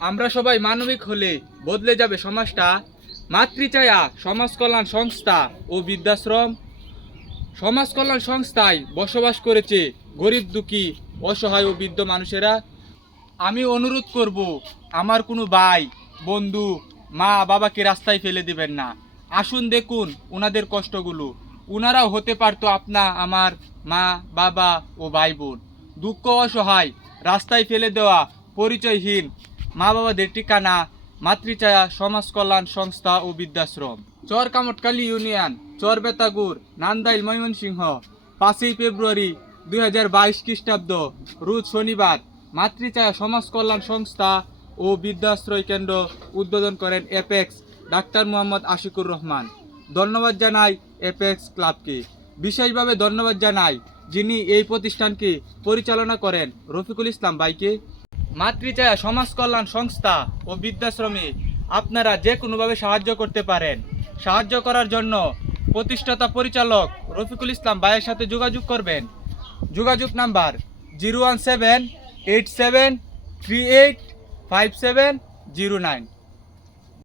আমরা সবাই মানবিক হলে বদলে যাবে সমাজটা। মাতৃছায়া সমাজ কল্যাণ সংস্থা ও বৃদ্ধাশ্রম সমাজ কল্যাণ সংস্থায় বসবাস করেছে গরিব দুঃখী অসহায় ও বৃদ্ধ মানুষেরা। আমি অনুরোধ করব, আমার কোনো ভাই বন্ধু মা বাবাকে রাস্তায় ফেলে দিবেন না। আসুন দেখুন ওনাদের কষ্টগুলো। ওনারাও হতে পারতো আমার মা বাবা ও ভাই বোন। দুঃখ অসহায় রাস্তায় ফেলে দেওয়া পরিচয়হীন মা বাবাদের ঠিকানা মাতৃছায়া সমাজ কল্যাণ সংস্থা ও বৃদ্ধাশ্রম, চর কামটকালী ইউনিয়ন, চর বেতাগুর, নান্দাইল, ময়মনসিংহ। 5ই ফেব্রুয়ারি 2022 খ্রিস্টাব্দ, রোজ শনিবার মাতৃছায়া সমাজ কল্যাণ সংস্থা ও বৃদ্ধাশ্রয় কেন্দ্র উদ্বোধন করেন এপেক্স ডাক্তার মোহাম্মদ আশিকুর রহমান। ধন্যবাদ জানাই এপেক্স ক্লাবকে। বিশেষভাবে ধন্যবাদ জানাই যিনি এই প্রতিষ্ঠানকে পরিচালনা করেন রফিকুল ইসলাম ভাইকে। মাতৃছায়া সমাজ কল্যাণ সংস্থা ও বৃদ্ধাশ্রমে আপনারা যে কোনোভাবে সাহায্য করতে পারেন। সাহায্য করার জন্য প্রতিষ্ঠাতা পরিচালক রফিকুল ইসলাম ভাইয়ের সাথে যোগাযোগ করবেন। যোগাযোগ নাম্বার 01787385709।